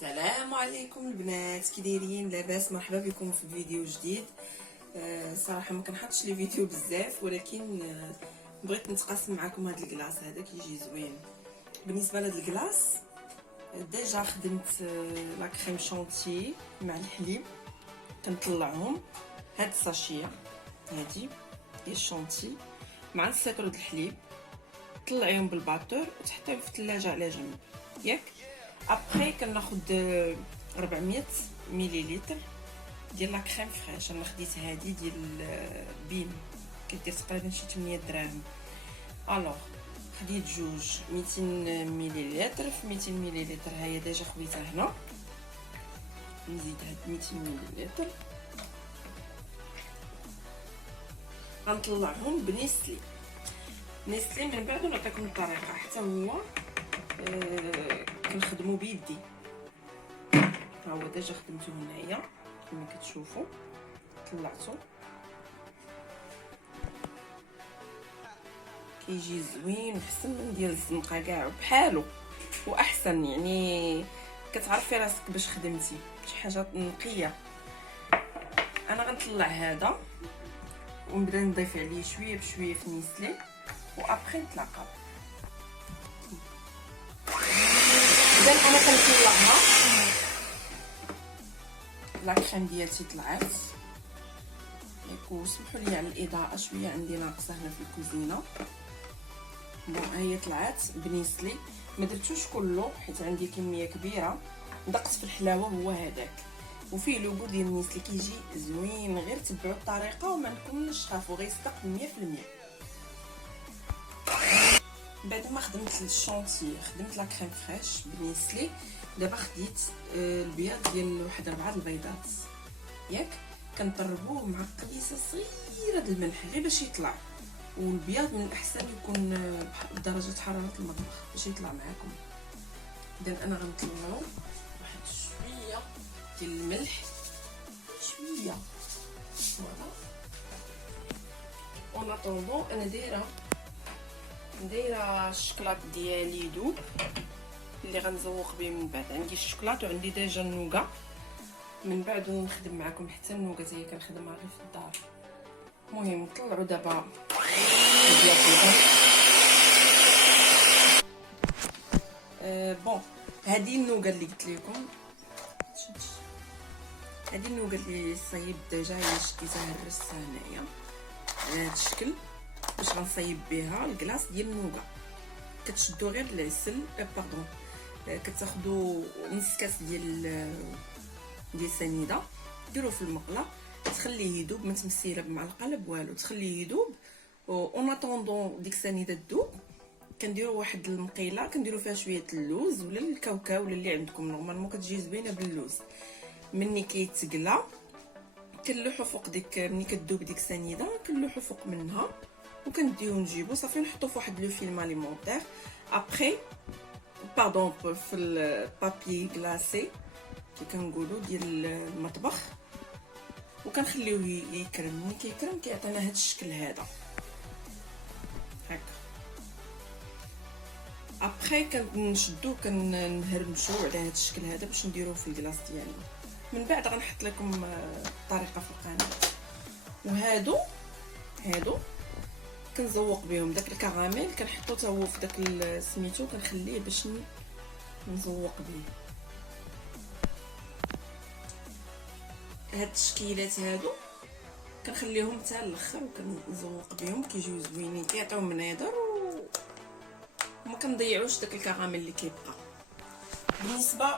السلام عليكم البنات، كي دايرين؟ لاباس؟ مرحبا بكم في فيديو جديد. صراحه ما كنحطش لي فيديو بزاف، ولكن بغيت نتقاسم معكم هذا الكلاص هذا كيجي زوين. بالنسبه لهذا الكلاص ديجا خدمت لا كريم شونتي مع الحليب، كنطلعهم هاد الساشيه هادي ديال الشونتي مع السكر د الحليب، طلعيهم بالباتور وتحطيهم في الثلاجه على جنب ياك. ابري كناخد 400 مليلتر ديال لا كريم فريش. انا خديت هذه ديال بين كدير تقريبا شي 8 دراهم. الوغ خديت جوج 200 مليلتر في 200 مليلتر، هي ديجا خويتها هنا. نزيد هاد 200 مليلتر، غنطلعهم بنيسلي. نيسلي من بعد نعطيكم الطريقه، حتى هو كنخدمو بيدي. ها هو ديجا خدمته هنايا كما كتشوفوا، طلعته كيجي زوين احسن من ديال الزنقه كاع بحالو واحسن. يعني كتعرفي راسك باش خدمتي شي حاجه نقيه. انا غنطلع هذا ونبدا نضيف عليه شويه بشويه في نيسلي وابخي نتلاقاو. اذا انا كنطلعها لا كريم ديالتي طلعت ياك. وسمحوا لي على الاضاءه شويه عندي ناقصه هنا في الكوزينه. بون هي طلعت بنيسلي، ما درتوش كله حيت عندي كميه كبيره. دقت في الحلاوه هو هذاك، وفيه لوغو ديال نيسلي كيجي زوين. غير تبعوا الطريقه وما نكونش خافوا، غيصدق 100%. بعد ما خدمت الشونتي خدمت لا كريم فريش بنيسلي. دابا خديت البياض ديال واحد 4 البيضات ياك، كنطربوه مع قليصه صغيره ديال الملح غير باش يطلع. والبياض من الاحسن يكون بدرجه حراره المطبخ باش يطلع معكم. اذا انا غنطلعو واحد شويه ديال الملح، شويه فوالا. اون اطوندون انا دايره الشكلاط ديالي يذوب اللي غنزوق به من بعد. عندي الشكلاط وعندي ديجا النوغا. من بعد نخدم معكم حتى النوغا حتى هي كنخدمها غير في الدار. المهم نطلعوا دابا بون هذه النوغا اللي قلت لكم، هذه النوغا اللي صايب ديجا هي شديتها هرستها هنايا على هذا الشكل باش غنصايب بها الكلاص ديال النوغا. كتشدوا غير العسل باردون، كتاخذوا نص كاس ديال سنيده، ديروه في المقله، تخليه يذوب، ما تمسيله بمعلقه لا بوالو، تخليه يذوب. اون اتوندون ديك السنيده تذوب كنديروا واحد المقيله كنديروا فيها شويه اللوز ولا الكاوكاو ولا اللي عندكم. نورمالمون كتجي زوينه باللوز. مني كيتقلى كنلوحو فوق ديك، ملي كتذوب ديك السنيده كنلوحو فوق منها وكنديو نجيبو صافي نحطو في واحد لو فيلم اليمونتير. ابري باردون في البابي غلاسي كي كنقولوا ديال المطبخ، وكنخليوه يكرم. ملي كيكرم كيعطينا هذا الشكل هذا هكا. ابري كنشدو كنهرمشو على هذا الشكل هذا باش نديروه في الكلاص ديالنا. من بعد غنحط لكم الطريقه في القناه. وهادو كنزوق بهم داك الكراميل، كنحطو حتى هو في داك سميتو، كنخليه باش نزوق به. هاد التشكيلات هادو كنخليهم حتى الاخر وكنزوق بهم، كيجيو زوينين كيعطيو منظر وما كنضيعوش داك الكراميل اللي كيبقى. بالنسبه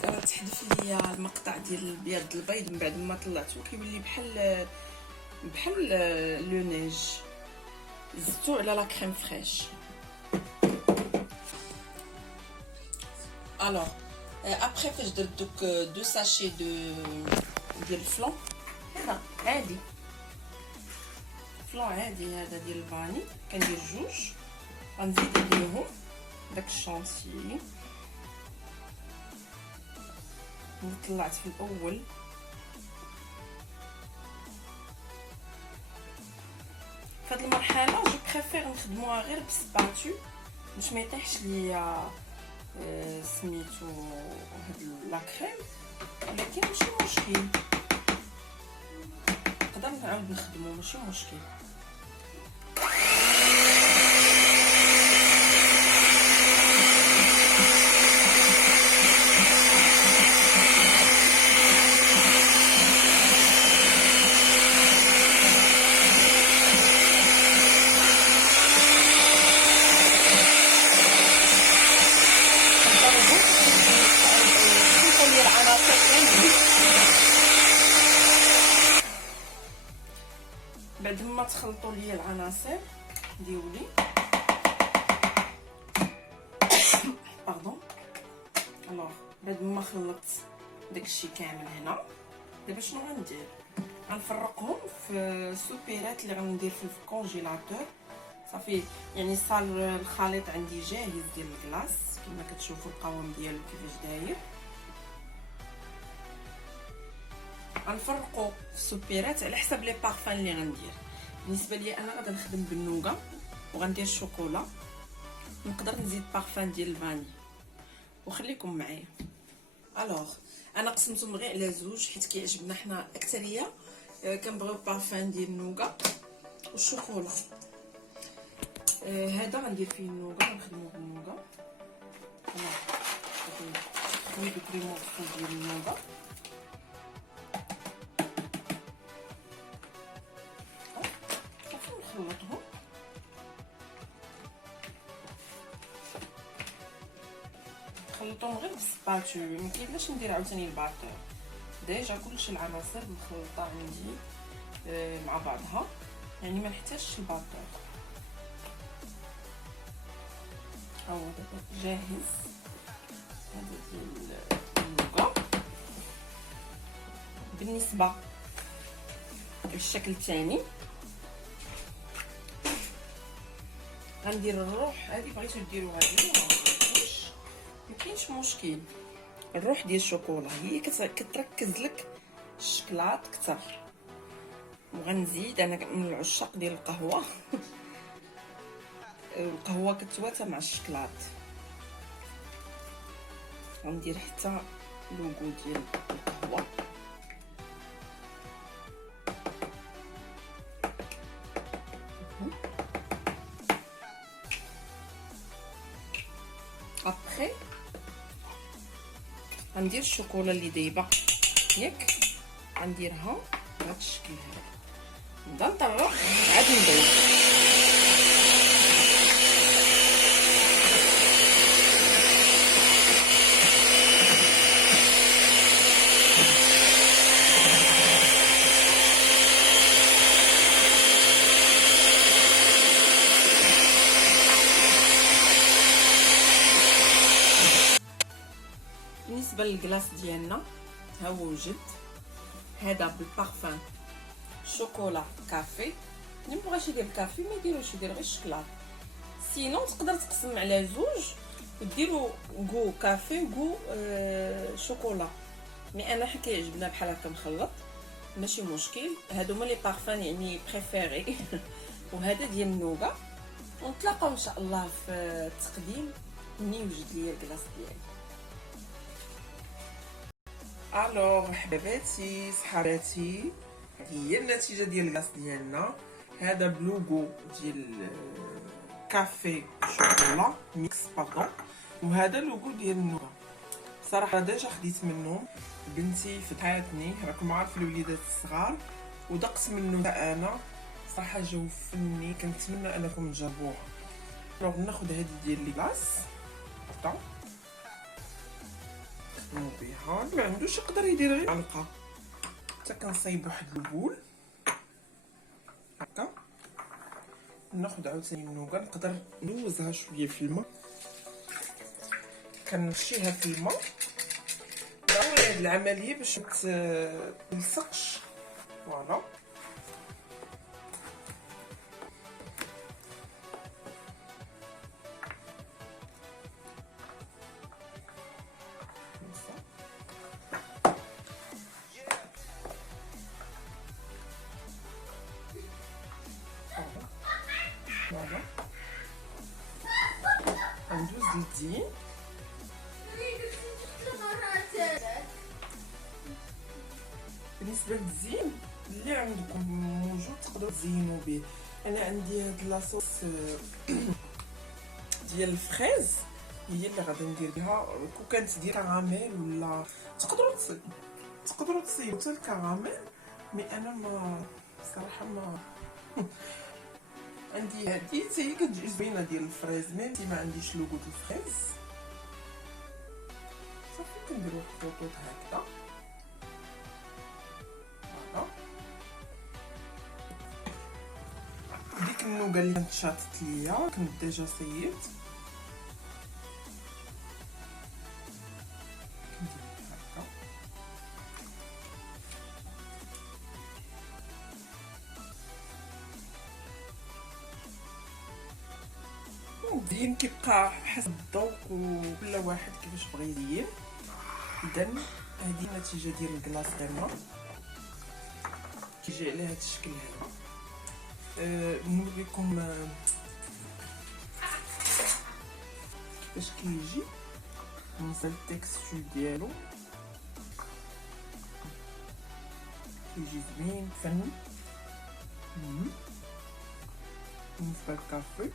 تحذف ليا المقطع ديال البياض البيض من بعد ما طلعته كيولي بحال لو نيج. زدتو على لا كريم فريش. الوغ ابري فاش درت دوك 2 ساشي ديال الفلون، هذا عادي فلون عادي هذا ديال الفاني، كندير جوج. غنزيد عليهم داك الشونتي اللي طلعت في الاول. في هذه المرحله جو بريفير نخدموها غير بسباتو باش ما يطيحش ليا سميتو هاد لاكريم، ولكن ماشي مشكل نقدر نعاود نخدمو، ماشي مشكل. بعد ما تخلطوا لي العناصر ديالي باردون، الوغ بعد ما خلطت داكشي كامل هنا، دابا شنو غندير؟ غنفرقهم في السوبيرات اللي غندير في الكونجيلاتور. صافي يعني صار الخليط عندي جاهز ديال الكلاص كما كتشوفوا القوام ديالو كيفاش داير. غنفرقوا في السوبيرات على حسب لي بارفان اللي غندير. بالنسبه لي انا غادي نخدم بالنوغا وغندير الشوكولا، نقدر نزيد بارفان ديال الفاني، وخليكم معايا. الوغ انا قسمتهم غير على زوج حيت كيعجبنا حنا اكثريه كنبغيو بارفان ديال النوغا والشوكولا. هذا غندير فيه النوغا، غنخدمو بالنوغا. غادي نكريمو ديال النوغا. نخلطهم نخلطهم غير بالسباتول، مكاينلاش ندير عاوتاني الباتور. ديجا كلشي العناصر مخلطه عندي مع بعضها، يعني ما نحتاجش الباتور. هو دابا جاهز هذا ديال النوغا. بالنسبه للشكل الثاني غندير الروح. هذه بغيتو ديروا هذه ما كاينش مشكل. الروح ديال الشوكولا هي كتركز لك الشكلاط كثر. وغنزيد انا من العشاق ديال القهوه القهوه كتواتى مع الشكلاط. غندير حتى لوغو ديال القهوه. ابخي غندير الشوكولا اللي دايبه ياك، غنديرها بهذا الشكل هذا. نبدا نطرح عاد نضيف. بالنسبه للكلاص ديالنا ها هو وجد. هذا بالبارفان شوكولا كافي. اللي مبغاش يدير الكافي ما يديروش، يدير غير الشكلاط. سينو تقدر تقسم على زوج وديروا كو كافي وكو شوكولا. مي انا حتى كيعجبنا بحال هكا مخلط، ماشي مشكل. هادو هما لي بارفان يعني بريفيري. وهذا ديال النوغا. ونتلاقاو ان شاء الله في التقديم مني يوجد ليا الكلاص ديالي. الوغ حباباتي صحاباتي، هي النتيجه ديال الكلاص ديالنا. هذا بلوغو ديال كافي شوكولا ميكس باردون، وهذا لوغو ديال النوغا. صراحه ديجا خديت منهم، بنتي فتحاتني، راكم عارفين الوليدات الصغار، ودقت منه انا صراحه جاو فني. كنتمنى انكم تجربوها. الوغ ناخذ هذه ديال الكلاص هكا نخدمو بها. اللي ما عندوش يقدر يدير غير معلقه. حتى كنصايب واحد البول هكا. ناخذ عاوتاني النوغا، نقدر ندوزها شويه في الماء، كنمشيها في الماء. ضروري هاد العمليه باش متلصقش. فوالا فوالا. غندوز للدين بالنسبه للزين اللي عندكم موجود تقدروا تزينوا به. انا عندي هاد لاصوص ديال الفريز هي اللي غادي ندير بها. كون كانت ديال كراميل ولا تقدروا تصيبوا حتى الكراميل، مي انا ما صراحه ما عندي هادي حتى هي كتجي زوينه ديال الفريز، ميم ما عنديش لوغو ديال الفريز. صافي كندير واحد الخطوط هكذا. فوالا ديك النوغه اللي كانت شاطت ليا كنت ديجا صيبت، كندير هكا. الزين كيبقى حسب الذوق وكل واحد كيفاش بغى يزين. اذا هذه النتيجه ديال الكلاص ديالنا، كيجي على هذا الشكل هذا. نوريكم كيفاش كيجي بالنسبه للتكستور ديالو. كيجي زوين فن. بالنسبه للكافي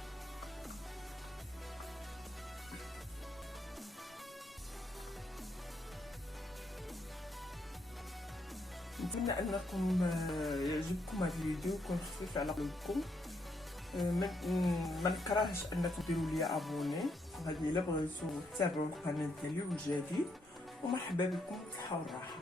نتمنى انكم يعجبكم هذا الفيديو، يكون خفيف على قلوبكم. ما نكرهش انكم ديروا لي ابوني، وهذه الا بغيتو تتابعوا القناه ديالي والجديد. ومرحبا بكم، صحه والراحه.